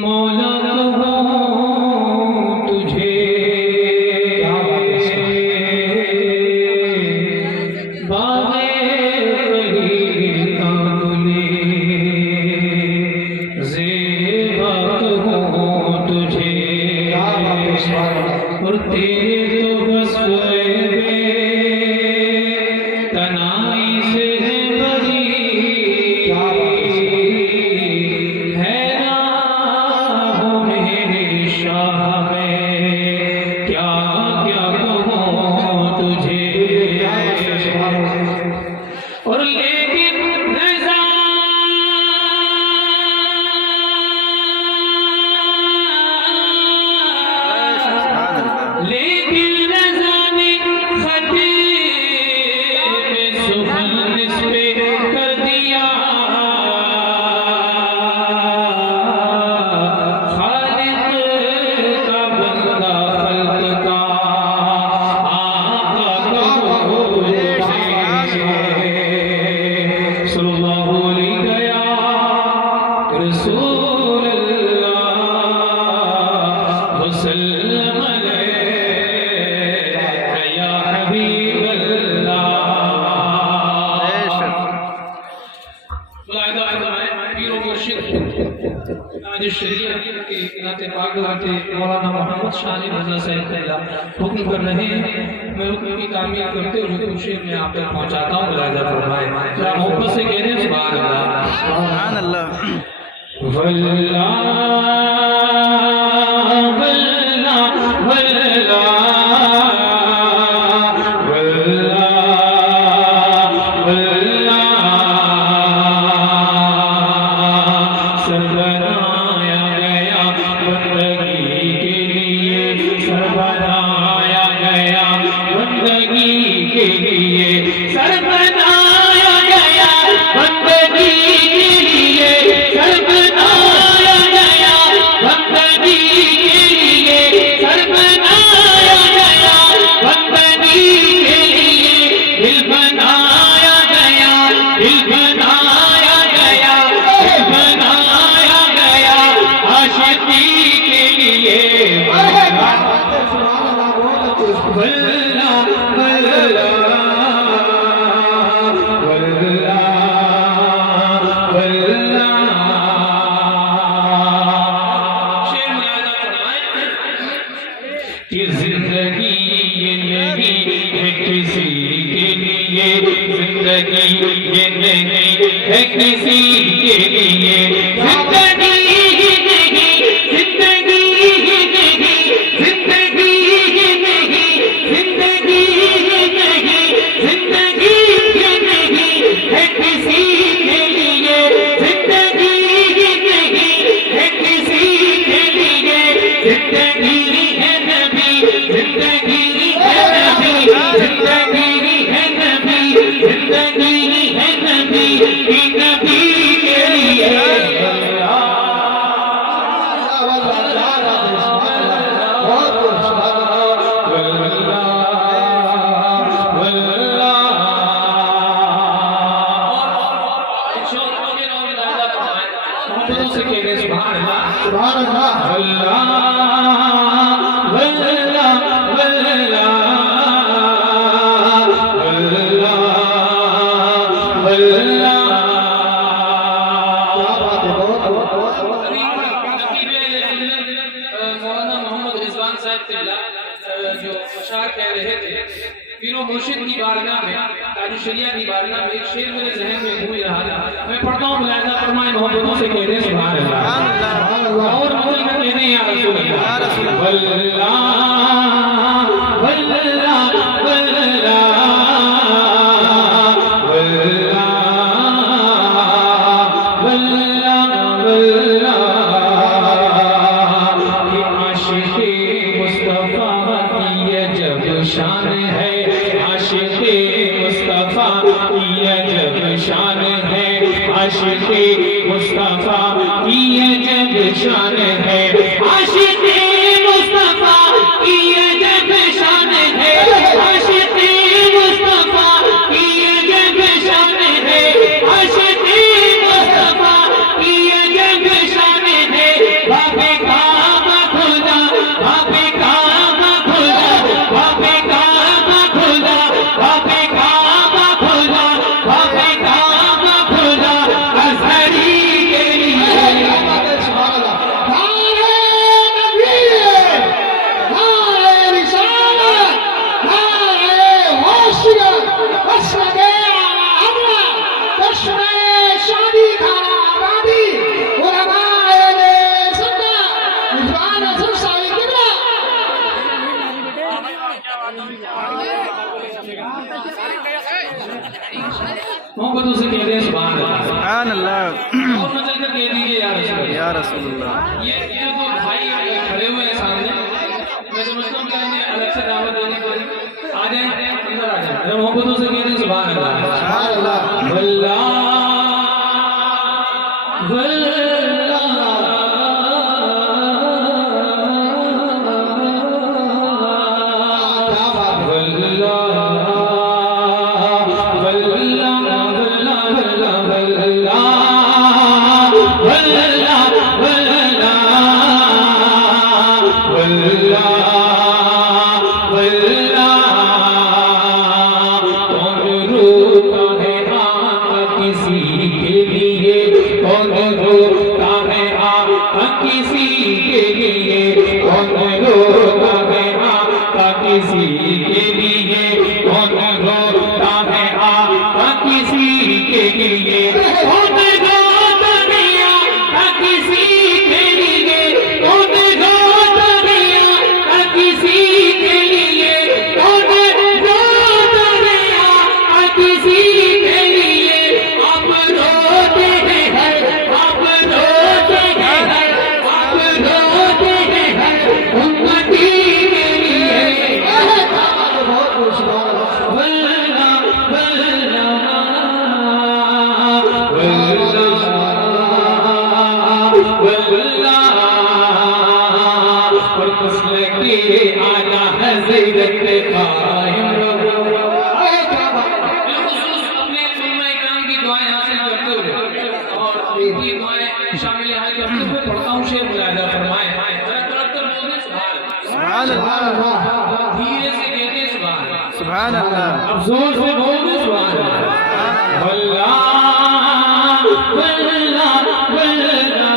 मौला तुझे बागे ज़ेबा तुझे और तेरे तो बस तनाई से बरी है ना हो मेरे शाह में क्या क्या कहूँ तुझे और लेकिन रज़ा मौलाना मोहम्मद शाह रज़ा साहब हुक्म कर रहे हैं। मैं हुक्म की तामील करते हुए खुशी में आप तक पहुंचाता हूँ। मुलाहिज़ा फरमाएं, जरा मोहब्बत से कह दें सुभान अल्लाह सुभान अल्लाह वल्लाह जिंदगी ये नहीं है किसी के लिए, जिंदगी ये नहीं है किसी के लिए, जिंदगी ही नहीं, जिंदगी ही नहीं, जिंदगी ही नहीं, जिंदगी ही नहीं, जिंदगी ही नहीं है किसी के लिए, जिंदगी ही नहीं है किसी के लिए, जिंदगी है नबी, जिंदगी है नबी, जिंदगी है नबी, जिंदगी है नबी, नबी के लिए पीरो मुर्शिद की बारगाह में, ताजु शरिया की बारगाह में एक शेर मेरे ज़हन में घूम रहा था। मैं पढ़ता हूँ, मुलाहिज़ा फरमाएं, मोहब्बतों से कह दें सुभान अल्लाह और अमल में कह दें या रसूल अल्लाह वल्लाह वल्लाह वल्लाह शान है आशिक़े मुस्तफ़ा की अजब शान है, आशिक़े मुस्तफ़ा की अजब शान है, आशिक़े मुस्तफ़ा की अजब शान है, आशिक़े मुस्तफ़ा की अजब शान है। से कह दे सुभान अल्लाह। सुभान अल्लाह। और मचल कर कह दीजिए या रसूल अल्लाह। ये दो भाई खड़े हुए हैं सामने, मैं समझता हूँ कि इन्हें अलग से दावत देने के लिए आ जाए, अंदर आ जाए, मोहब्बतों से कह दे सुभान अल्लाह। सुभान अल्लाह। वल्लाह सुभान अल्लाह। अब जोर से बोलो सुभान अल्लाह। वल्लाह वल्लाह वल्लाह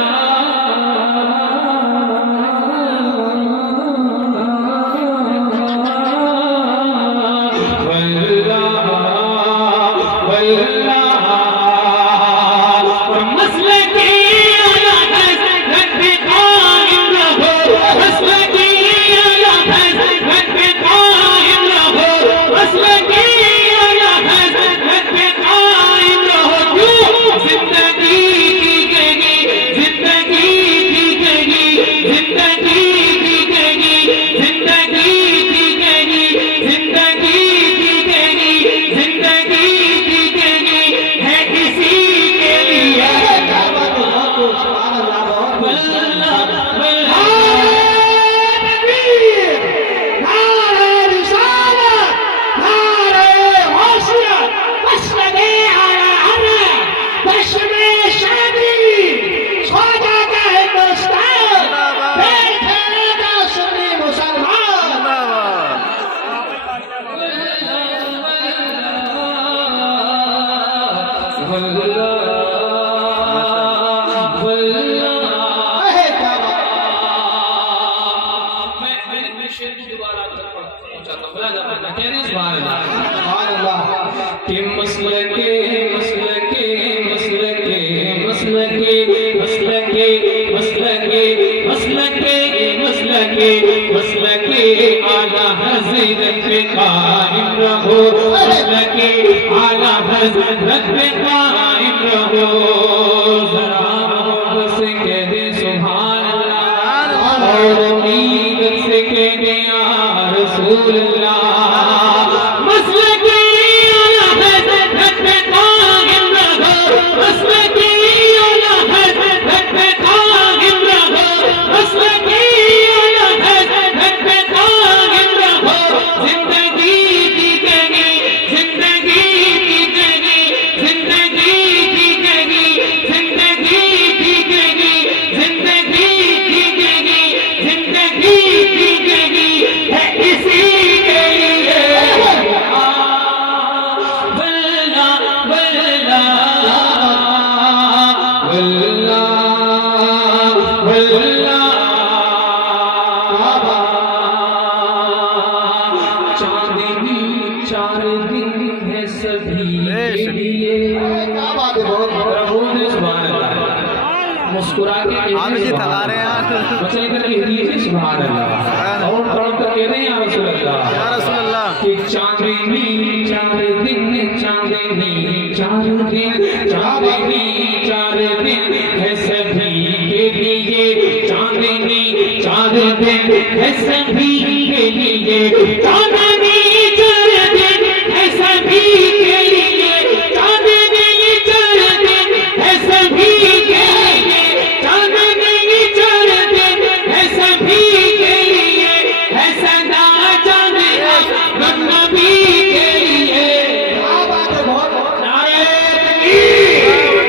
मुस्कुरा के आप जी थका रहे हैं यार। मचल कर कह दीजिए सुभान अल्लाह, और तड़प कर कह रहे हैं या रसूल अल्लाह, या रसूल अल्लाह। कि चांदनी 4 दिन, चांदनी 4 दिन, चांदनी 4 दिन है सभी के लिए, चांदनी 4 दिन है सभी के लिए, चांदनी 4 दिन है सभी के लिए, चांदनी 4 दिन है सभी के लिए, चांदनी 4 दिन है सभी के लिए, है सदा चांदना नबी के लिए। नारे तकबीर,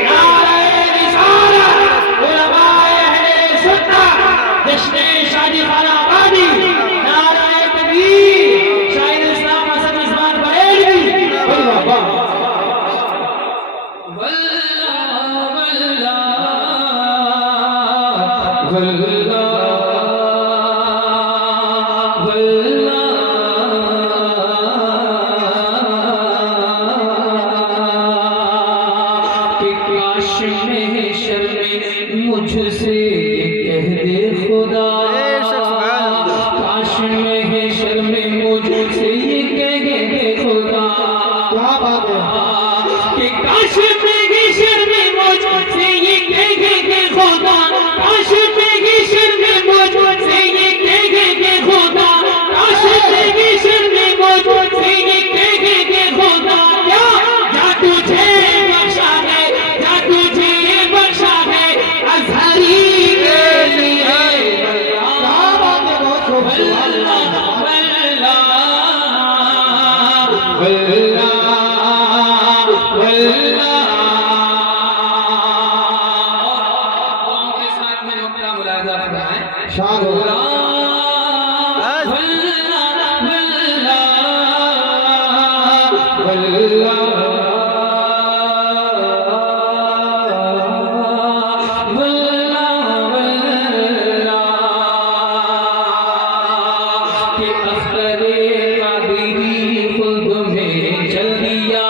नारे रिसालत, उलमाए अहले सुन्नत, जश्न शादी खाना आबादी, नारे तकबीर, शाहिद इस्लाम हसन उस्मान बरेलवी। वल्लाह वल्लाह कि काश में शर्मे मुझसे कह दे खुदा, काश में शर्मे मुझसे कह दे खुदा, कि काश में शर्मे मुझसे कह दे खुदा, काश में शर्मे मुझसे कह दे खुदा, काश में शर्मे मुझसे कह दे खुदा, क्या जा तुझे बख्शा है, जा तुझे बख्शा है अज़हरी के लिए। के साथ में नुक्ता मुलाज़ा फरमाएं। कि अख्तरे कादिरी खुद में चल दिया,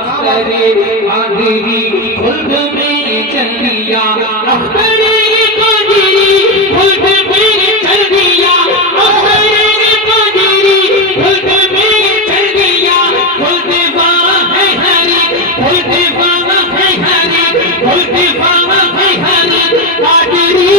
अख्तरे कादिरी खुद में चल दिया, अख्तरे कादिरी खुद में चल दिया, अख्तरे कादिरी खुद में चल दिया, खुद वाह है हरी, खुद वाह है हरी, खुद वाह है हरी, कादिरी